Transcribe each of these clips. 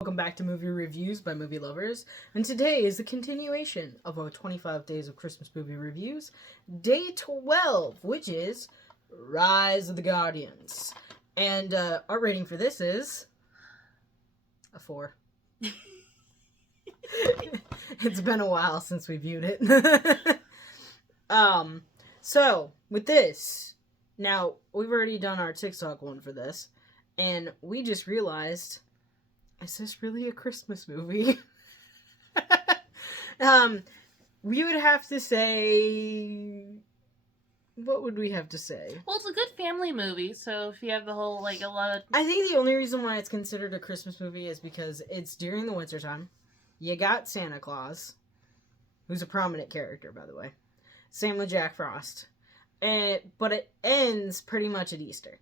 Welcome back to Movie Reviews by Movie Lovers, and today is the continuation of our 25 Days of Christmas Movie Reviews, Day 12, which is Rise of the Guardians. And our rating for this is a 4. It's been a while since we viewed it. So, with this, now, we've already done our TikTok one for this, and we just realized... is this really a Christmas movie? We would have to say... what would we have to say? Well, it's a good family movie, so if you have the whole, a lot of... I think the only reason why it's considered a Christmas movie is because it's during the wintertime. You got Santa Claus, who's a prominent character, by the way. Same with Jack Frost. But it ends pretty much at Easter.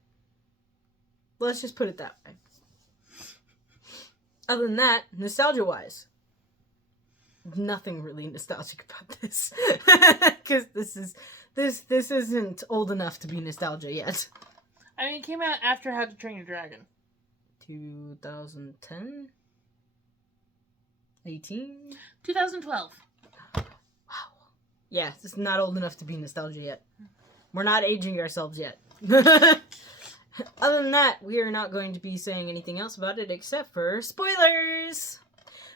Let's just put it that way. Other than that, nostalgia-wise, nothing really nostalgic about this, because this isn't old enough to be nostalgia yet. I mean, it came out after How to Train Your Dragon. 2010? 18? 2012. Wow. Yeah, it's not old enough to be nostalgia yet. We're not aging ourselves yet. Other than that, we are not going to be saying anything else about it except for spoilers!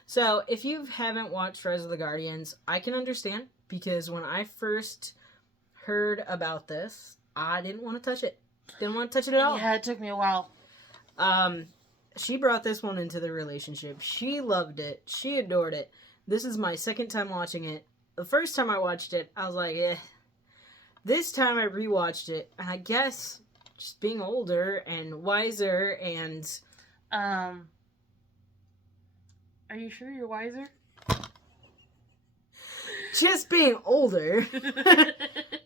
So, if you haven't watched Rise of the Guardians, I can understand, because when I first heard about this, I didn't want to touch it. Didn't want to touch it at all. Yeah, it took me a while. She brought this one into the relationship. She loved it. She adored it. This is my second time watching it. The first time I watched it, I was like, eh. This time I rewatched it, and I guess... just being older and wiser and... Are you sure you're wiser? just being older.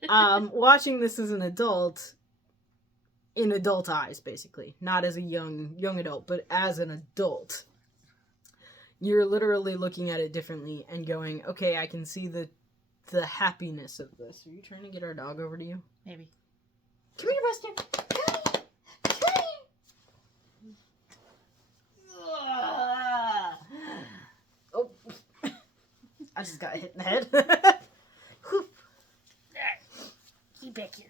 Watching this as an adult, in adult eyes, basically. Not as a young adult, but as an adult. You're literally looking at it differently and going, okay, I can see the happiness of this. Are you trying to get our dog over to you? Maybe. Come here, Buster. Oh, I just got hit in the head. Keep back here.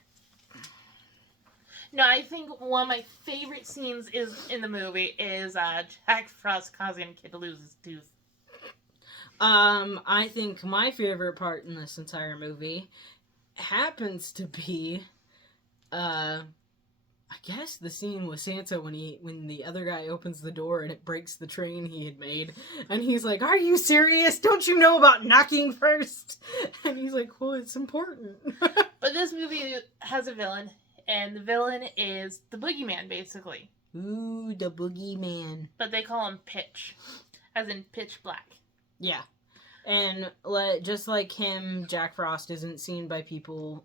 No, I think one of my favorite scenes in the movie is Jack Frost causing a kid to lose his tooth. I think my favorite part in this entire movie happens to be, I guess the scene with Santa when the other guy opens the door and it breaks the train he had made, and he's like, "Are you serious? Don't you know about knocking first?" And he's like, "Well, it's important." But this movie has a villain, and the villain is the boogeyman, basically. Ooh, the boogeyman. But they call him Pitch, as in pitch black. Yeah. And just like him, Jack Frost isn't seen by people.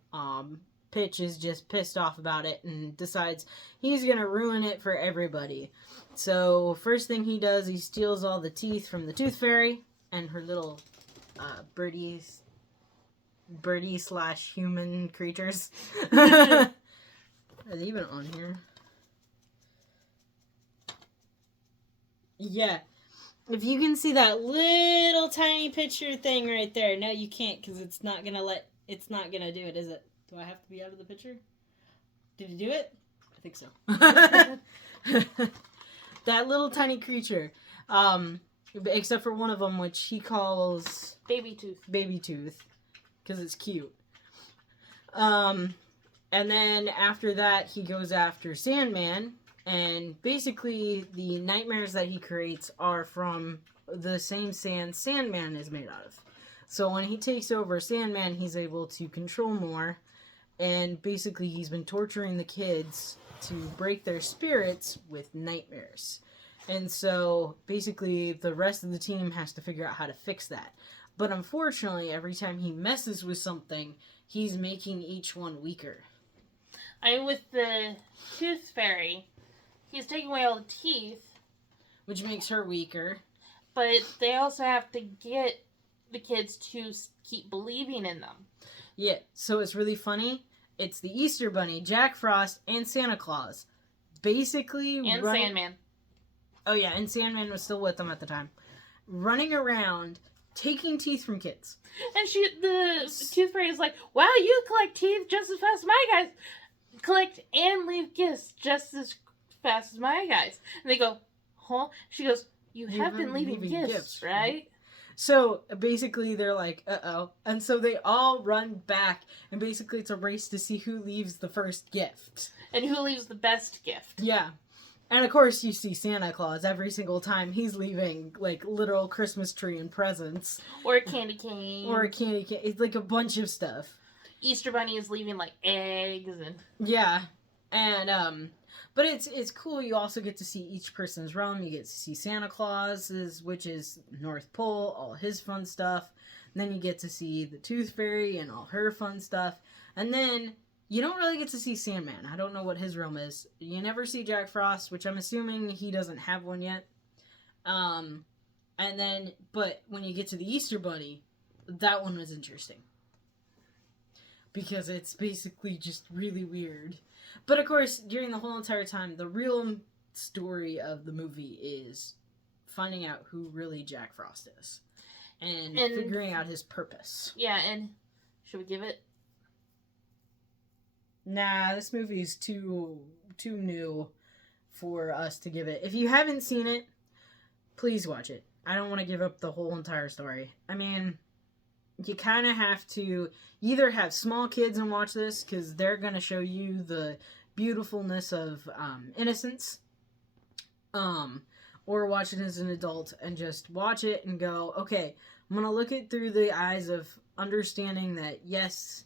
Pitch is just pissed off about it and decides he's gonna ruin it for everybody. So first thing he does, he steals all the teeth from the Tooth Fairy and her little birdie / human creatures. Are they even on here? Yeah. If you can see that little tiny picture thing right there. No, you can't, because it's not gonna do it, is it? Do I have to be out of the picture? Did it do it? I think so. That little tiny creature. Except for one of them, which he calls... Baby Tooth. Baby Tooth. Because it's cute. And then after that, he goes after Sandman. And basically, the nightmares that he creates are from the same sand Sandman is made out of. So when he takes over Sandman, he's able to control more. And basically, he's been torturing the kids to break their spirits with nightmares. And so, basically, the rest of the team has to figure out how to fix that. But unfortunately, every time he messes with something, he's making each one weaker. With the Tooth Fairy, he's taking away all the teeth. Which makes her weaker. But they also have to get the kids to keep believing in them. Yeah, so it's really funny. It's the Easter Bunny, Jack Frost, and Santa Claus. Basically... And Sandman. Oh yeah, and Sandman was still with them at the time, running around taking teeth from kids. And the Tooth Fairy is like, wow, you collect teeth just as fast as my guys. Collect and leave gifts just as fast as my guys. And they go, huh? She goes, you have been leaving gifts, right? So basically they're like, uh-oh. And so they all run back, and basically it's a race to see who leaves the first gift. And who leaves the best gift. Yeah. And of course you see Santa Claus every single time he's leaving, like, literal Christmas tree and presents. Or a candy cane. Or a candy cane. It's like a bunch of stuff. Easter Bunny is leaving, like, eggs and... Yeah. And, but it's cool. You also get to see each person's realm. You get to see Santa Claus's, which is North Pole, all his fun stuff. And then you get to see the Tooth Fairy and all her fun stuff. And then you don't really get to see Sandman. I don't know what his realm is. You never see Jack Frost, which I'm assuming he doesn't have one yet. And then, but when you get to the Easter Bunny, that one was interesting. Because it's basically just really weird. But of course, during the whole entire time, the real story of the movie is finding out who really Jack Frost is. And figuring out his purpose. Yeah, and should we give it? Nah, this movie is too new for us to give it. If you haven't seen it, please watch it. I don't want to give up the whole entire story. I mean, you kind of have to either have small kids and watch this, because they're going to show you the beautifulness of innocence, or watch it as an adult and just watch it and go, okay, I'm going to look it through the eyes of understanding that, yes,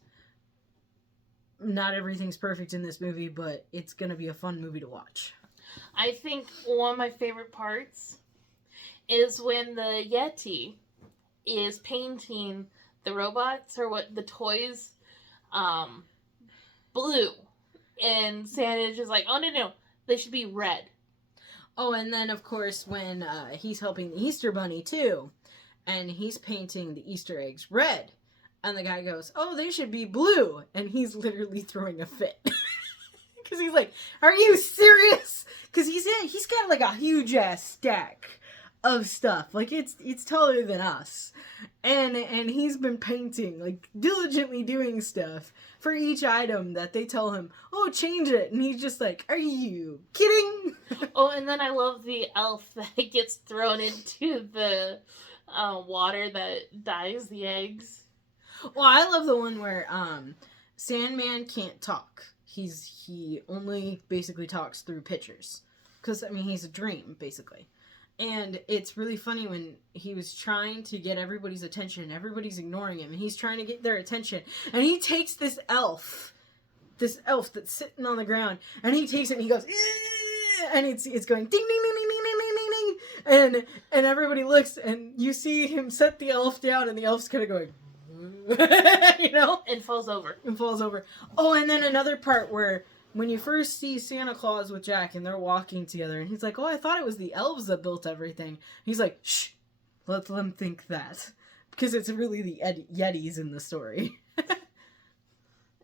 not everything's perfect in this movie, but it's going to be a fun movie to watch. I think one of my favorite parts is when the Yeti is painting the robots, or what, the toys, blue. And Santa's just like, oh, no, they should be red. Oh, and then, of course, when he's helping the Easter Bunny, too, and he's painting the Easter eggs red, and the guy goes, oh, they should be blue, and he's literally throwing a fit. Because he's like, are you serious? Because he's got, like, a huge-ass stack of stuff. Like, it's taller than us. And he's been painting, like, diligently doing stuff for each item that they tell him, oh, change it. And he's just like, are you kidding? Oh, and then I love the elf that gets thrown into the water that dyes the eggs. Well, I love the one where Sandman can't talk. He only basically talks through pictures. Because, I mean, he's a dream, basically. And it's really funny when he was trying to get everybody's attention. Everybody's ignoring him, and he's trying to get their attention. And he takes this elf that's sitting on the ground, and he takes it and he goes, and it's going ding ding ding ding ding ding ding ding, and everybody looks, and you see him set the elf down, and the elf's kind of going, you know, and falls over. Oh, and then another part where when you first see Santa Claus with Jack and they're walking together, and he's like, oh, I thought it was the elves that built everything. He's like, shh, let them think that. Because it's really the Yetis in the story.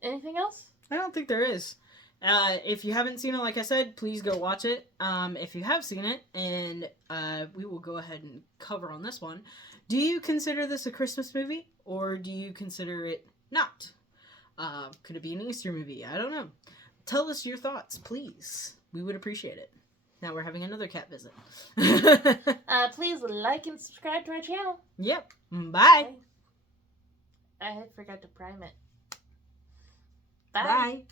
Anything else? I don't think there is. If you haven't seen it, like I said, please go watch it. If you have seen it, and we will go ahead and cover on this one, do you consider this a Christmas movie, or do you consider it not? Could it be an Easter movie? I don't know. Tell us your thoughts, please. We would appreciate it. Now we're having another cat visit. Please like and subscribe to our channel. Yep. Bye. I forgot to prime it. Bye.